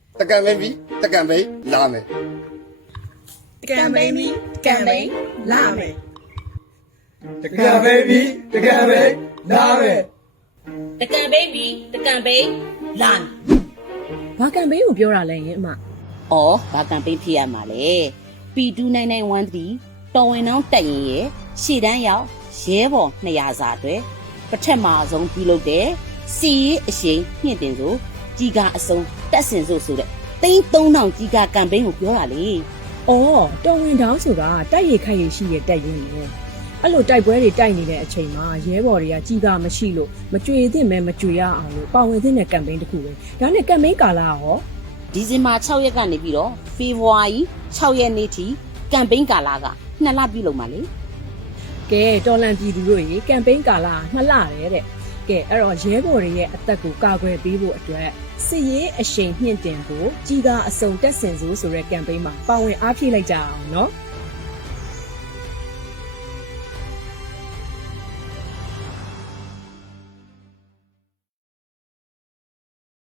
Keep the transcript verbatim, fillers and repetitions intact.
တကံပဲပြီးတကံပဲလာမယ်တကံပိန်းပြီးတကံပိန်းလာမယ်တကယ်ပဲပြီတကယ်ပဲလာမယ်တကံပိန်းပြီးတကံပိန်းလာမယ်ဘာကံပိန်းကိုပြောတာလဲယင်အမ။အော်ဘာကံပိန်းဖြစ်ရမှာလဲ။ ပီ two nine nine one three တော်ဝင်နှောင်းတက်ရင်ရဲ့ရှေ့တန်းရောက်ရဲဘော်နှစ်ရာစာအတွက်ပထမဆုံးပြုလုပ်တဲ့စီရေးအရှိန်မြင့်တင်ဆိုကြီးကားအစုံတက်စင်ဆိုဆိုတဲ့သိန်းသုံးထောင်ကြီးကားကံပိန်းကိုပြောတာလေအော်တော်ဝင်တောင်းဆိုတာတိုက်ရိုက်ခိုက်ရရှိရတက်ရင်လေအဲ့လိုတိုက်ပွဲတွေတိုက်နေတဲ့အချိန်မှာရဲဘော်တွေကကြီးကားမရှိလို့မကြွေသင့်မဲမကြွေရအောင်လို့ပါဝင်သင့်တဲ့ကမ်ပိန်းတစ်ခုပဲဒါနဲ့ကမ်ပိန်းကာလရောဒီဇင်ဘာ၆ရက်ကနေပြီးတော့ဖေဖော်ဝါရီ၆ရက်နေ့ထိကံပိန်းကာလကနှစ်လပြုလုပ်မှာလေကဲတော်လန်ပြည်သူတို့ရေကမ်ပိန်းကာလနှစ်လရဲတဲ့ကဲအဲ့တော့ရဲဘော်တွေရဲ့အသက်ကိုကာကွယ်ပေးဖို့အတွက်စစ်ရေးအရှိန်မြင့်တင်ဖို့ကြီးကားအစုံတက်စင်စိုးဆိုတဲ့ကမ်ပိန်းမှာပါဝင်အားဖြည့်လိုက်ကြအောင်နော်